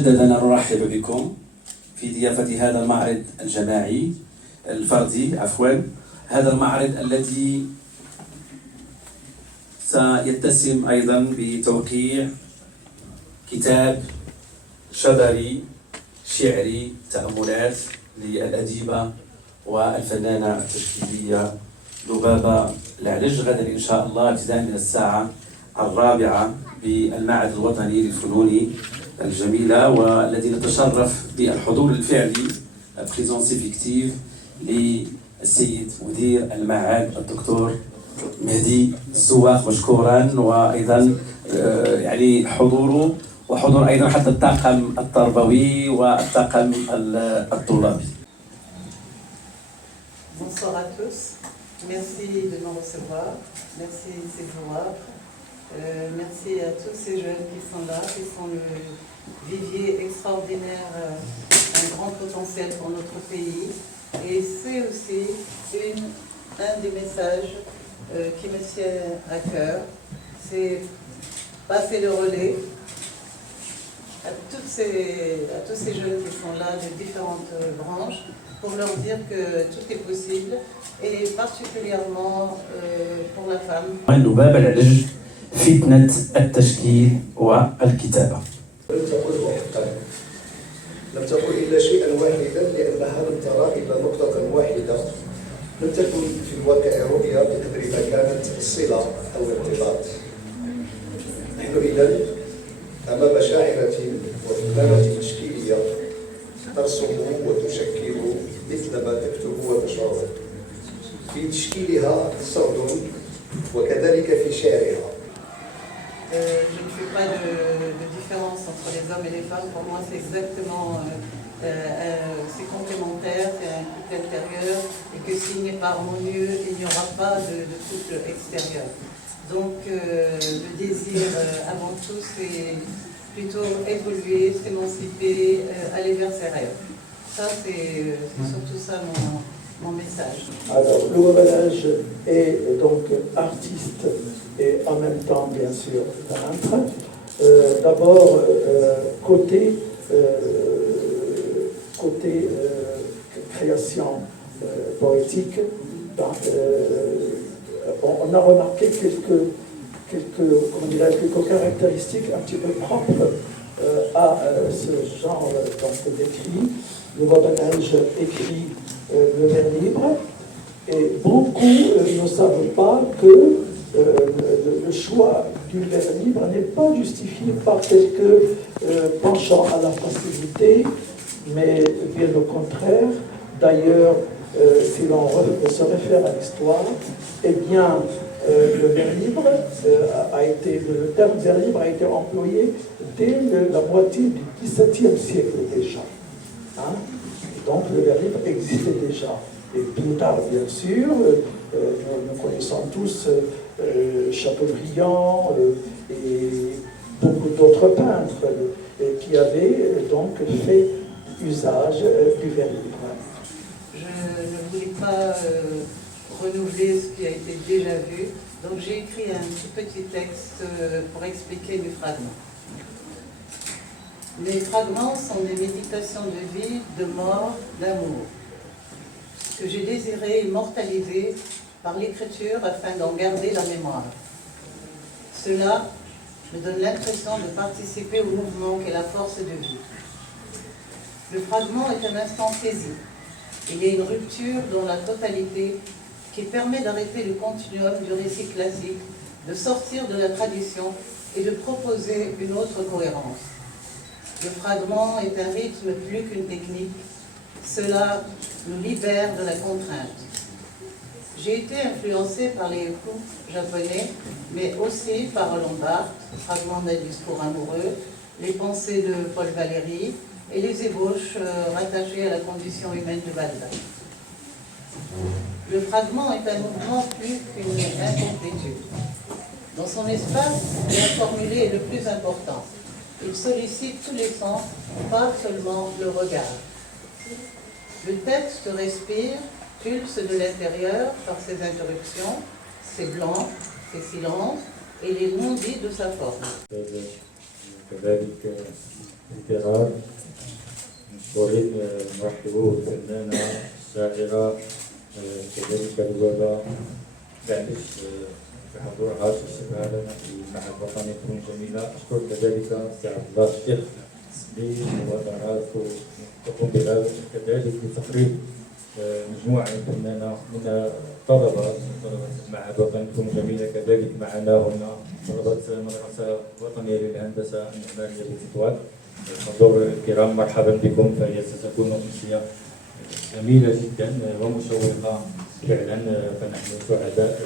مجددا نرحب بكم في ضيافة هذا المعرض الجماعي الفردي هذا المعرض الذي سيتسم أيضا بتوقيع كتاب شذري شعري تأملات للأديبة والفنانة التشكيلية لبابة العلج غدا إن شاء الله ابتداء من الساعة 4 بالمعهد الوطني للفنون الجميلة، والذي نتشرف بالحضور الفعلي بريزونسي فيكتيف للسيد مدير المعهد الدكتور مهدي الزواق مشكورا، وأيضا يعني حضوره وحضور أيضا حتى الطاقم التربوي والطاقم الطلابي. Bonsoir à tous, merci de nous recevoir, merci de ces jours. Merci à tous ces jeunes qui sont là, qui sont le vivier extraordinaire, un grand potentiel pour notre pays. Et c'est aussi un des messages qui me tient à cœur, c'est passer le relais à tous ces jeunes qui sont là de différentes branches pour leur dire que tout est possible, et particulièrement pour la femme. فتنة التشكيل والكتابة. لم تقل إلا شيئا واحدا، لأنها لم ترى إلا نقطة واحدة لم تكن في الواقع رؤية بقدر ما كانت الصلة أو الارتباط. نحن إذن أمام شاعرة وفنانة تشكيلية ترسم وتشكل مثل ما تكتب وتشعر، في تشكيلها صوت وكذلك في شعرها. Je ne fais pas de différence entre les hommes et les femmes. Pour moi, c'est exactement, c'est complémentaire, c'est un couple intérieur, et que s'il n'est pas harmonieux, il n'y aura pas de couple extérieur. Donc, le désir, avant tout, c'est plutôt évoluer, s'émanciper, aller vers ses rêves. Ça, c'est surtout ça mon message. Alors, Lubaba El-Hadj est donc artiste et en même temps, bien sûr, peintre. D'abord, côté création poétique, on a remarqué quelques caractéristiques un petit peu propres à ce genre d'écrit. Lubaba El-Hadj écrit le vers libre, et beaucoup ne savent pas que le choix du vers libre n'est pas justifié par quelques penchants à la facilité, mais bien au contraire. D'ailleurs, si l'on se réfère à l'histoire, eh bien, le vers libre le terme vers libre a été employé dès la moitié du XVIIe siècle déjà. Hein? Donc le vers libre existait déjà. Et plus tard, bien sûr, nous connaissons tous Chateaubriand et beaucoup d'autres peintres qui avaient donc fait usage du vers libre. Je ne voulais pas renouveler ce qui a été déjà vu, donc j'ai écrit un tout petit texte pour expliquer mes fragments. Les fragments sont des méditations de vie, de mort, d'amour, que j'ai désiré immortaliser par l'écriture afin d'en garder la mémoire. Cela me donne l'impression de participer au mouvement qu'est la force de vie. Le fragment est un instant saisi. Il y a une rupture dans la totalité qui permet d'arrêter le continuum du récit classique, de sortir de la tradition et de proposer une autre cohérence. Le fragment est un rythme plus qu'une technique. Cela nous libère de la contrainte. J'ai été influencée par les coups japonais, mais aussi par Roland Barthes, fragment d'un discours amoureux, les pensées de Paul Valéry et les ébauches rattachées à la condition humaine de Balzac. Le fragment est un mouvement plus qu'une incomplétude. Dans son espace, l'informulé est le plus important. Il sollicite tous les sens, pas seulement le regard. Le texte respire, pulse de l'intérieur par ses interruptions, ses blancs, ses silences et les non-dits de sa forme. الكرام مشكورين، نرحبوا بالفنانة الشاعرة كذلك الوباء بعدش بحضورها تشرفها لنا في المعهد الوطني للفنون الجميلة. أشكر كذلك سي عبد الله الشيخ للمبادرات وتقوم بها كذلك بتقريب مجموعة فنانة من طلبة المعهد الوطني للفنون الجميلة، كذلك معنا هنا طلبة المدرسة الوطنية للهندسة المعمارية بتطوان. الحضور الكرام مرحبا بكم، فهي ستكون أمسية جميلة جدا ومشوقة فعلا، فنحن سعداء.